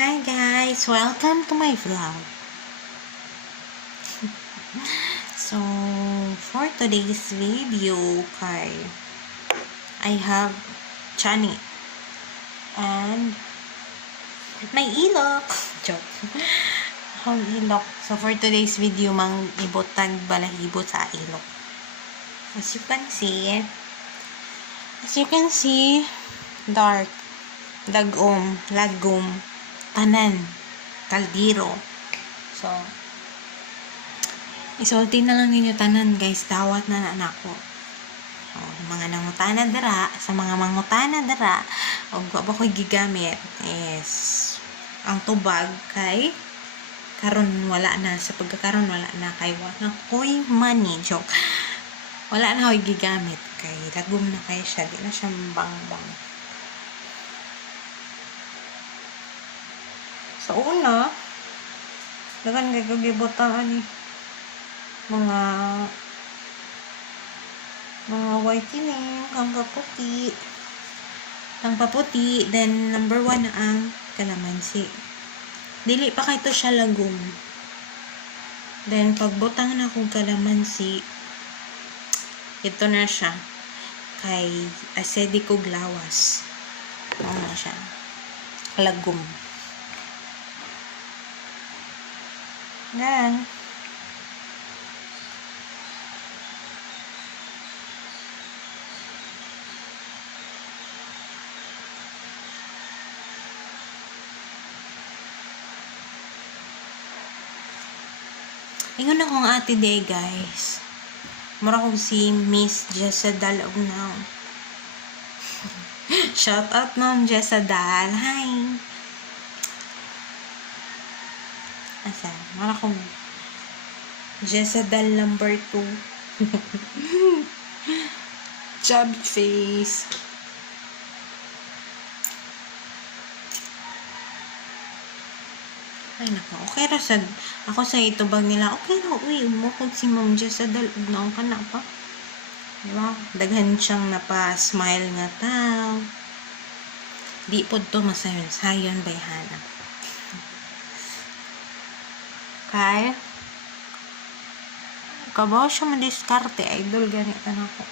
Hi guys! Welcome to my vlog. So, for today's video, I have chani and may ilok. Joke. Ang ilok. So, for today's video, mang ibotag balahibo sa ilok. As you can see, dark, lagom, tanan, kaldiro. So, isulti na lang ninyo tanan, guys. Dawat na anak ko. So, mga nangutana dara, sa mga mangutana dara, o ba ko'y gigamit is ang tubag kay karon wala na. Sa pagkakaroon wala na kay wala ko'y money. Joke. Wala na ko'y gigamit kay lagom na kay siya. Di na siya bang. Sa una, dagan kay kagibotaan ni mga whitening, kang paputi, then number 1 na ang kalamansi. Dili pa kay to siya lagom. Then pagbutang na kong kalamansi, ito na siya kay acidic og lawas. Ano na siya? Lagom. Yan. Ingon akong ate day, guys. Mura ko si Miss Jessadal og now. Shout out Ma'am Jessadal. Hi. Asa? Mura ko Jessadal number 2. Chubby face. Ay nako, okay ra sad. Ako sa itubag nila, okay ra, uy, umukod si Ma'am Jessadal, ugnaon ka na pa. Diba? Daghan siyang napa-smile nga tao. Di po to masayon bayhana. Kaya, kabaw siya madiskarte, idol, ganit na ako.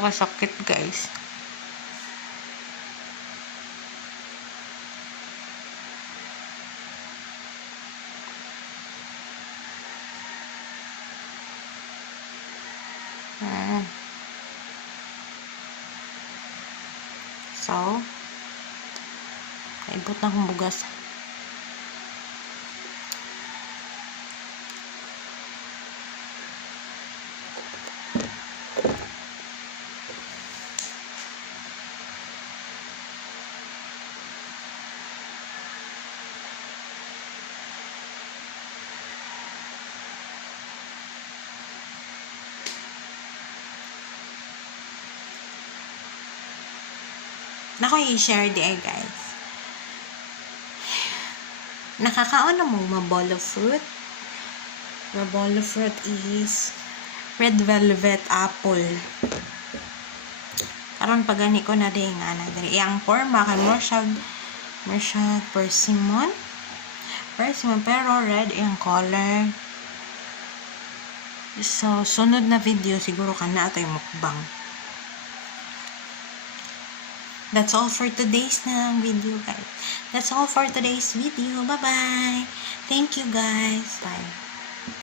Kasakit, guys. So, kaibot na akong bugas. Nako, i-share di guys. Nakakaon na mo mabolo fruit. Mabolo fruit is red velvet apple. Karon pagani ko na din nga na diri ang forma kay mo siya persimmon pero red yung color. So sunod na video siguro kana ato yung mukbang. That's all for today's video, guys. That's all for today's video. Bye-bye. Thank you, guys. Bye.